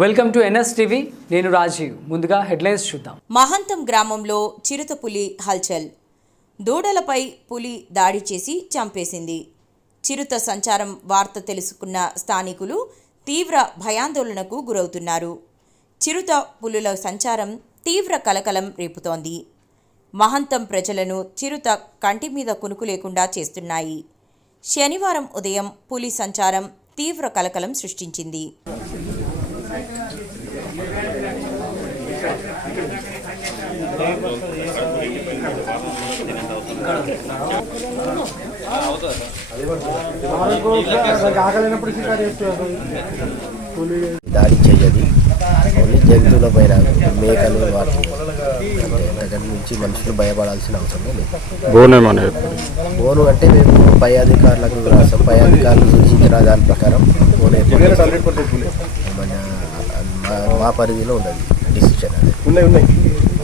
Welcome to NS TV. నేను రాజీవ్. ముందుగా headlines చూద్దాం. మహంతం గ్రామంలో చిరుత పులి హల్చల్. దూడలపై పులి దాడి చేసి చంపేసింది. చిరుత సంచారం వార్త తెలుసుకున్న స్థానికులు తీవ్ర భయాందోళనకు గురవుతున్నారు. చిరుత పులుల సంచారం తీవ్ర కలకలం రేపుతోంది. మహంతం ప్రజలను చిరుత కంటి మీద కునుకు లేకుండా చేస్తున్నాయి. శనివారం ఉదయం పులి సంచారం తీవ్ర కలకలం సృష్టించింది. దాడి చేయదు ఓన్లీ జంతువుల పైన మేకలు వాటి దగ్గర నుంచి మనుషులు భయపడాల్సిన అవసరం లేదు. బోను అంటే మేము పై అధికారులకు రాస్తాం. పై అధికారులు సూచించిన దాని ప్రకారం చేస్తాం. మన మా- మా పరిధిలో ఉండదు. డిసిషన్ అనేది